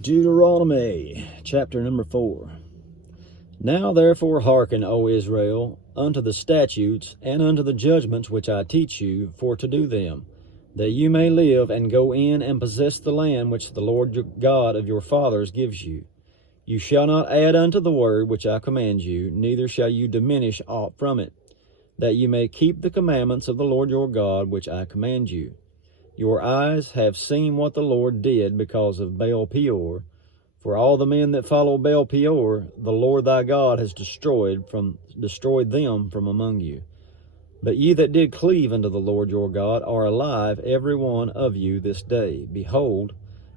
Deuteronomy, chapter number 4. Now therefore hearken, O Israel, unto the statutes and unto the judgments which I teach you, for to do them, that you may live and go in and possess the land which the Lord your God of your fathers gives you. You shall not add unto the word which I command you, neither shall you diminish aught from it, that you may keep the commandments of the Lord your God which I command you. Your eyes have seen what the Lord did because of Baal Peor. For all the men that follow Baal Peor, the Lord thy God has destroyed them from among you. But ye that did cleave unto the Lord your God are alive, every one of you this day. Behold,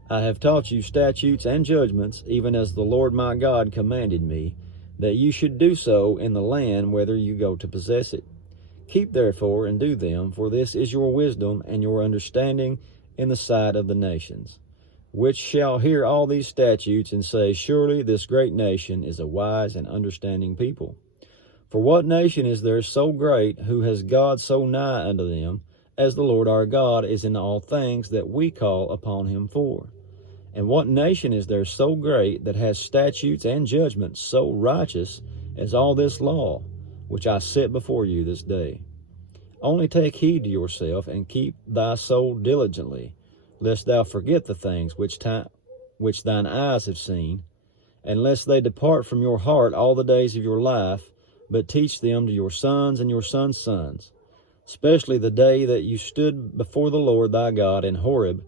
I have taught you statutes and judgments, even as the Lord my God commanded me, that you should do so in the land whither you go to possess it. Keep therefore and do them, for this is your wisdom and your understanding in the sight of the nations, which shall hear all these statutes and say, Surely this great nation is a wise and understanding people. For what nation is there so great, who has God so nigh unto them, as the Lord our God is in all things that we call upon him for? And what nation is there so great, that has statutes and judgments so righteous as all this law, which I set before you this day? Only take heed to yourself, and keep thy soul diligently, lest thou forget the things which thine eyes have seen, and lest they depart from your heart all the days of your life, but teach them to your sons and your sons' sons, especially the day that you stood before the Lord thy God in Horeb,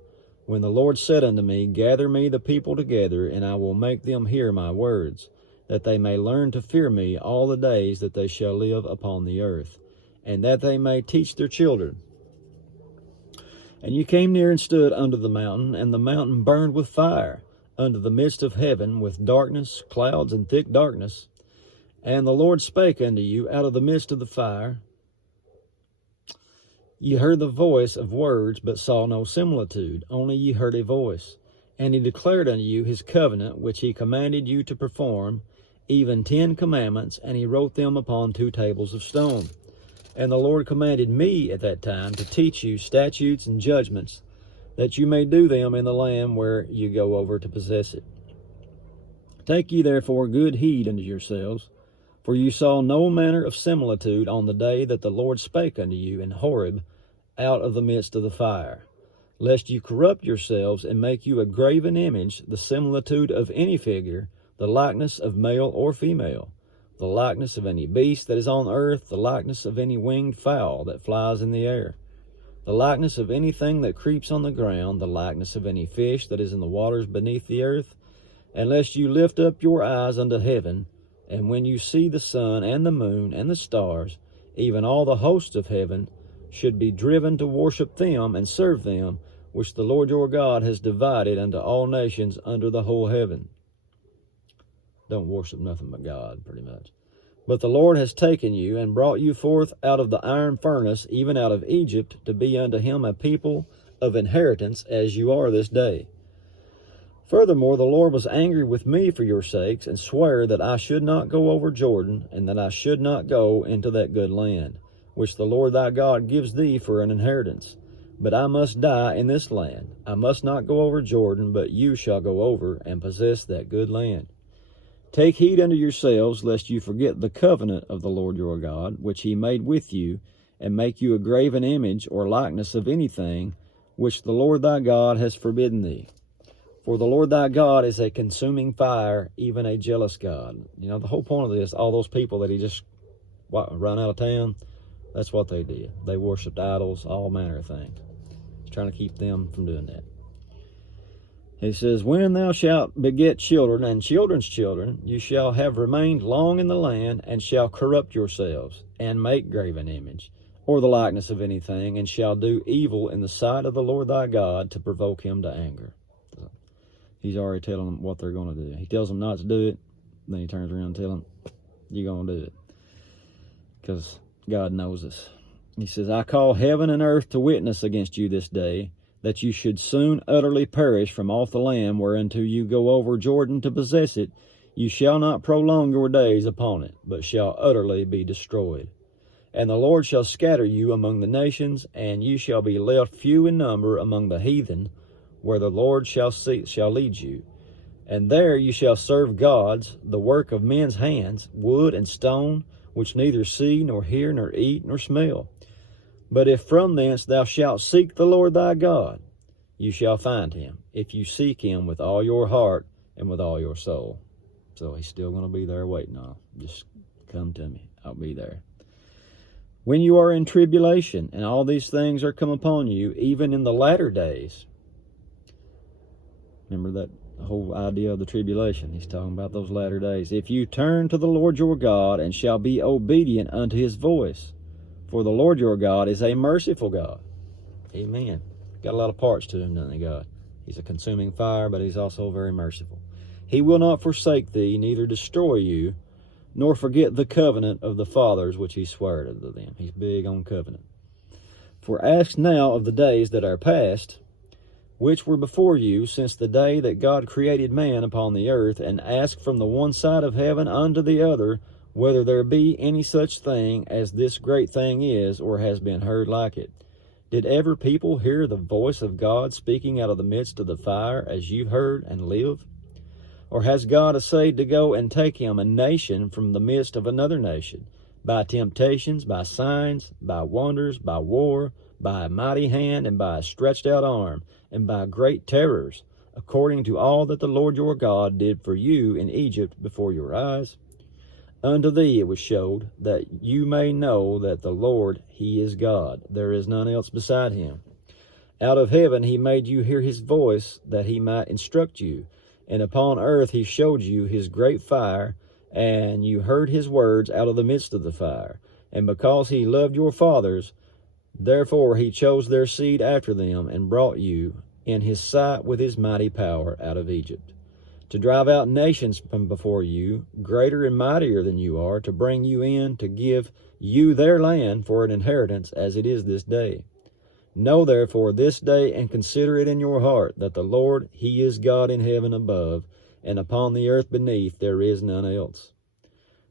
when the Lord said unto me, Gather me the people together, and I will make them hear my words, that they may learn to fear me all the days that they shall live upon the earth, and that they may teach their children. And you came near and stood under the mountain, and the mountain burned with fire, under the midst of heaven, with darkness, clouds, and thick darkness. And the Lord spake unto you out of the midst of the fire. Ye heard the voice of words, but saw no similitude, only ye heard a voice. And he declared unto you his covenant, which he commanded you to perform, even 10 commandments, and he wrote them upon 2 tables of stone. And the Lord commanded me at that time to teach you statutes and judgments, that you may do them in the land where you go over to possess it. Take ye therefore good heed unto yourselves, for you saw no manner of similitude on the day that the Lord spake unto you in Horeb out of the midst of the fire, lest you corrupt yourselves and make you a graven image, the similitude of any figure, the likeness of male or female, the likeness of any beast that is on earth, the likeness of any winged fowl that flies in the air, the likeness of anything that creeps on the ground, the likeness of any fish that is in the waters beneath the earth, unless you lift up your eyes unto heaven, and when you see the sun and the moon and the stars, even all the hosts of heaven, should be driven to worship them and serve them, which the Lord your God has divided unto all nations under the whole heaven. Don't worship nothing but God, pretty much. But the Lord has taken you and brought you forth out of the iron furnace, even out of Egypt, to be unto him a people of inheritance, as you are this day. Furthermore, the Lord was angry with me for your sakes, and sware that I should not go over Jordan, and that I should not go into that good land, which the Lord thy God gives thee for an inheritance. But I must die in this land. I must not go over Jordan, but you shall go over and possess that good land. Take heed unto yourselves, lest you forget the covenant of the Lord your God, which he made with you, and make you a graven image or likeness of anything, which the Lord thy God has forbidden thee. For the Lord thy God is a consuming fire, even a jealous God. You know, the whole point of this, all those people that he just run out of town, that's what they did. They worshipped idols, all manner of things. He's trying to keep them from doing that. He says, When thou shalt beget children and children's children, you shall have remained long in the land, and shall corrupt yourselves, and make graven image, or the likeness of anything, and shall do evil in the sight of the Lord thy God, to provoke him to anger. So he's already telling them what they're going to do. He tells them not to do it, then he turns around and tells them, you're going to do it. Because God knows us. He says, I call heaven and earth to witness against you this day, that you should soon utterly perish from off the land whereunto you go over Jordan to possess it. You shall not prolong your days upon it, but shall utterly be destroyed. And the Lord shall scatter you among the nations, and you shall be left few in number among the heathen, where the Lord shall lead you. And there you shall serve gods, the work of men's hands, wood and stone, which neither see, nor hear, nor eat, nor smell. But if from thence thou shalt seek the Lord thy God, you shall find him, if you seek him with all your heart and with all your soul. So he's still going to be there waiting on you. Just come to me. I'll be there. When you are in tribulation, and all these things are come upon you, even in the latter days. Remember that whole idea of the tribulation. He's talking about those latter days. If you turn to the Lord your God, and shall be obedient unto his voice. For the Lord your God is a merciful God. Amen. Got a lot of parts to him, doesn't he, God? He's a consuming fire, but he's also very merciful. He will not forsake thee, neither destroy you, nor forget the covenant of the fathers which he sware unto them. He's big on covenant. For ask now of the days that are past, which were before you, since the day that God created man upon the earth, and ask from the one side of heaven unto the other, whether there be any such thing as this great thing is, or has been heard like it. Did ever people hear the voice of God speaking out of the midst of the fire, as you heard, and live? Or has God essayed to go and take him a nation from the midst of another nation, by temptations, by signs, by wonders, by war, by a mighty hand, and by a stretched out arm, and by great terrors, according to all that the Lord your God did for you in Egypt before your eyes? Unto thee it was showed, that you may know that the Lord, he is God. There is none else beside him. Out of heaven he made you hear his voice, that he might instruct you. And upon earth he showed you his great fire, and you heard his words out of the midst of the fire. And because he loved your fathers, therefore he chose their seed after them, and brought you in his sight with his mighty power out of Egypt, to drive out nations from before you, greater and mightier than you are, to bring you in, to give you their land for an inheritance, as it is this day. Know therefore this day, and consider it in your heart, that the Lord, he is God in heaven above, and upon the earth beneath there is none else.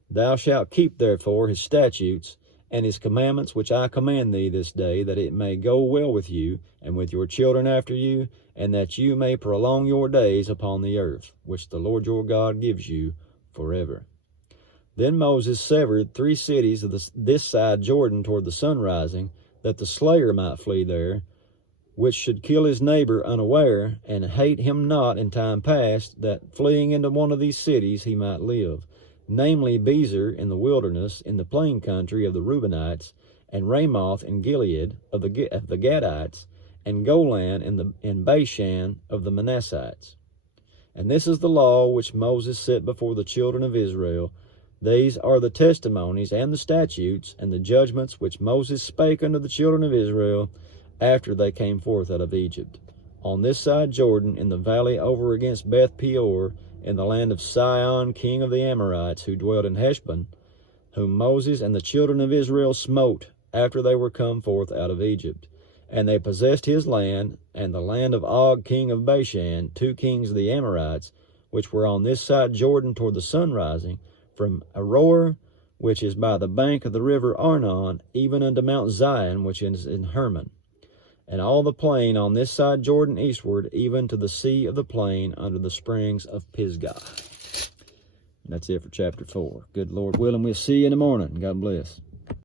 Thou shalt keep therefore his statutes and his commandments which I command thee this day, that it may go well with you, and with your children after you, and that you may prolong your days upon the earth, which the Lord your God gives you forever. Then Moses severed 3 cities of this side Jordan toward the sun rising, that the slayer might flee there, which should kill his neighbor unaware, and hate him not in time past, that fleeing into one of these cities he might live, namely Bezer in the wilderness, in the plain country of the Reubenites, and Ramoth in Gilead of the Gadites, and Golan in Bashan of the Manassites. And this is the law which Moses set before the children of Israel. These are the testimonies and the statutes and the judgments which Moses spake unto the children of Israel after they came forth out of Egypt, on this side Jordan, in the valley over against Beth Peor, in the land of Sihon king of the Amorites, who dwelt in Heshbon, whom Moses and the children of Israel smote after they were come forth out of Egypt. And they possessed his land, and the land of Og king of Bashan, 2 kings of the Amorites, which were on this side Jordan toward the sun rising, from Aroer, which is by the bank of the river Arnon, even unto Mount Zion, which is in Hermon, and all the plain on this side Jordan eastward, even to the sea of the plain under the springs of Pisgah. And that's it for chapter 4. Good Lord willing, we'll see you in the morning. God bless.